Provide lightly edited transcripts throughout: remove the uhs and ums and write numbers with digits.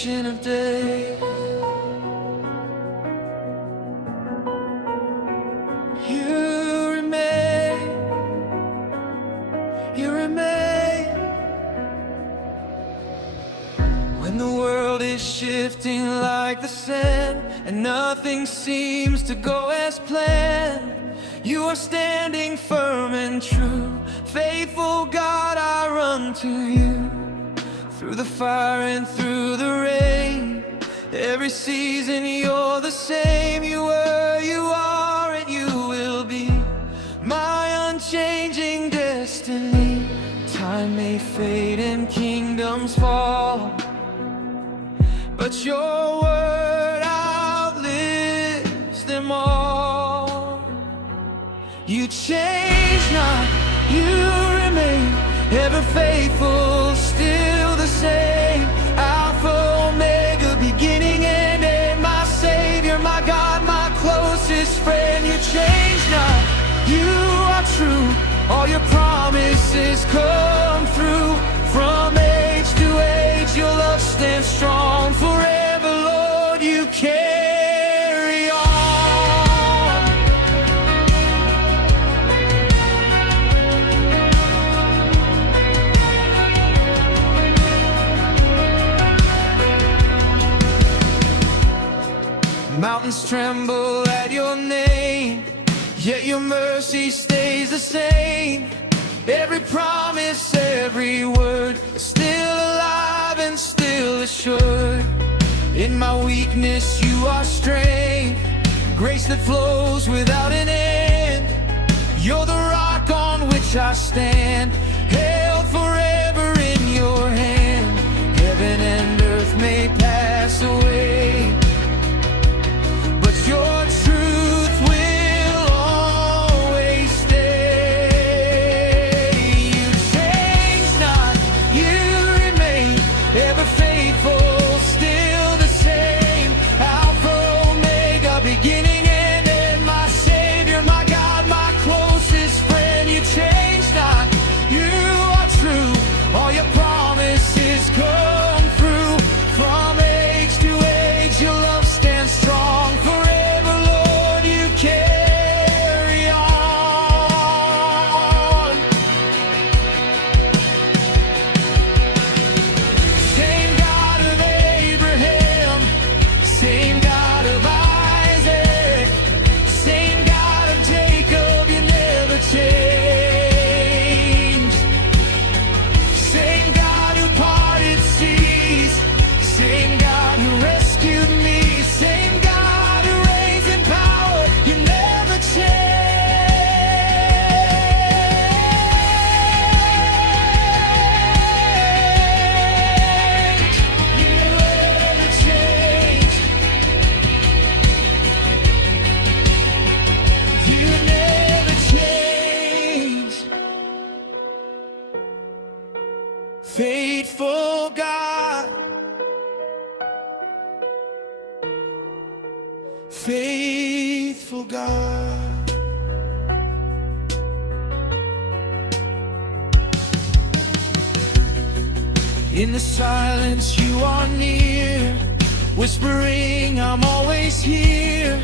Ancient of Days. You remain, you remain. When the world is shifting like the sand and nothing seems to go as planned, you are standing firm and true. Faithful God, I run to you. Through the fire and through the rain, every season you're the same. You were, you are, and you will be my unchanging destiny. Time may fade and kingdoms fall, but your word outlives them all. You change not, you remain ever faithful, still the same. Alpha, Omega, beginning and end. My Savior, my God, my closest friend. You change not, you are true. All your promises come through. From age to age, your love stands strong. Forever, Lord, you carry on. Mountains tremble at your name, yet your mercy stays the same. Every promise, every word is still alive and still assured. In my weakness you are strength, grace that flows without an end. You're the rock on which I stand, held forever in your hand. Heaven and earth may pass away, but your truth will always stay. You change not, you remain ever faithful, still the same. Alpha, Omega, beginning and end. My Savior, my God, my closest friend. You change not, you are true. All your promises come through. From age to age, your love stands strong. Forever, Lord, you carry on. Same God of Abraham, same God of Isaac, same God of Jacob, you never change. Same God who parted seas, same God who rescued me, same God who reigns in power, you never change. You never change. You never change. Faithful God, faithful God. In the silence you are near, whispering I'm always here.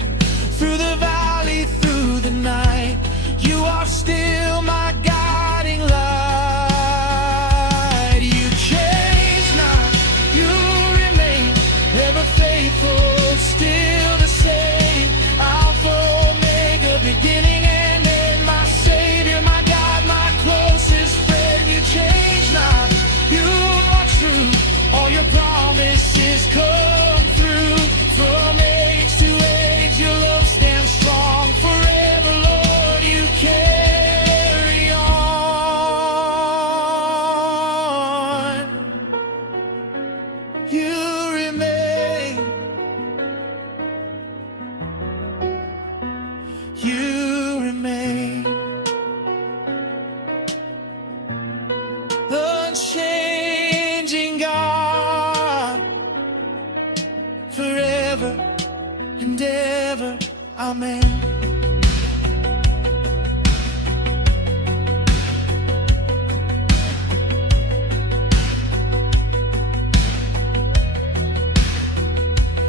Through the valley, through the night, you are still my guiding light. You change not, you remain ever faithful, still the same. Alpha, Omega, beginning and end. My Savior, my God, my closest friend. You change not, you are true. All your promises come through. From age to age, your love stands strong. Forever, Lord, you carry on. You remain, you remain. Unchanging God, forever and ever, amen.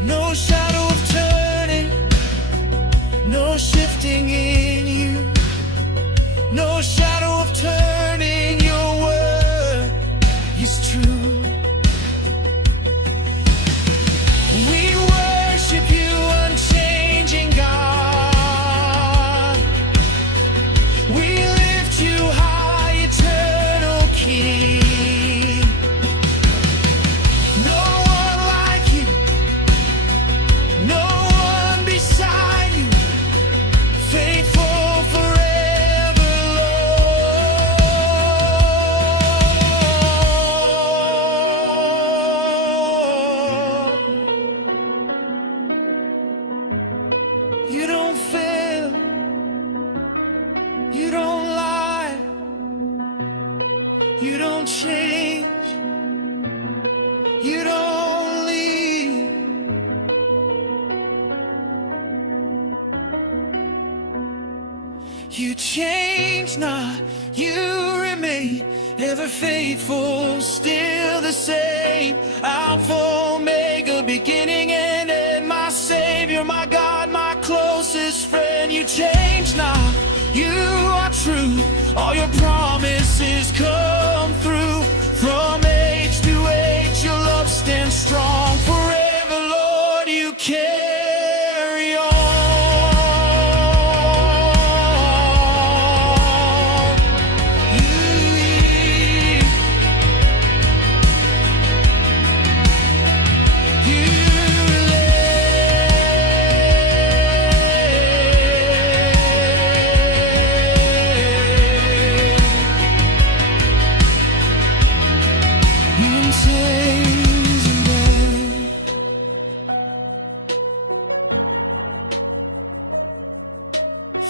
No shadow of turning, no shifting in you. No shadow of turning, your word is true. We worship you, unchanging God. We lift you high, eternal King. No one like you, no one beside you, faithful forever, Lord. You don't fail, you don't lie, you don't change, you don't leave. You change not, you remain ever faithful, still the same. Alpha, Omega, beginning and end, my Savior, my God, my closest friend. You change not, you are true, all your promises come through. From age to age, your love stands strong forever, Lord, you carry on.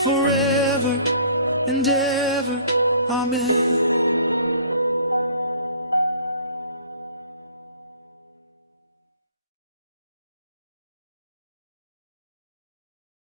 Forever and ever, amen.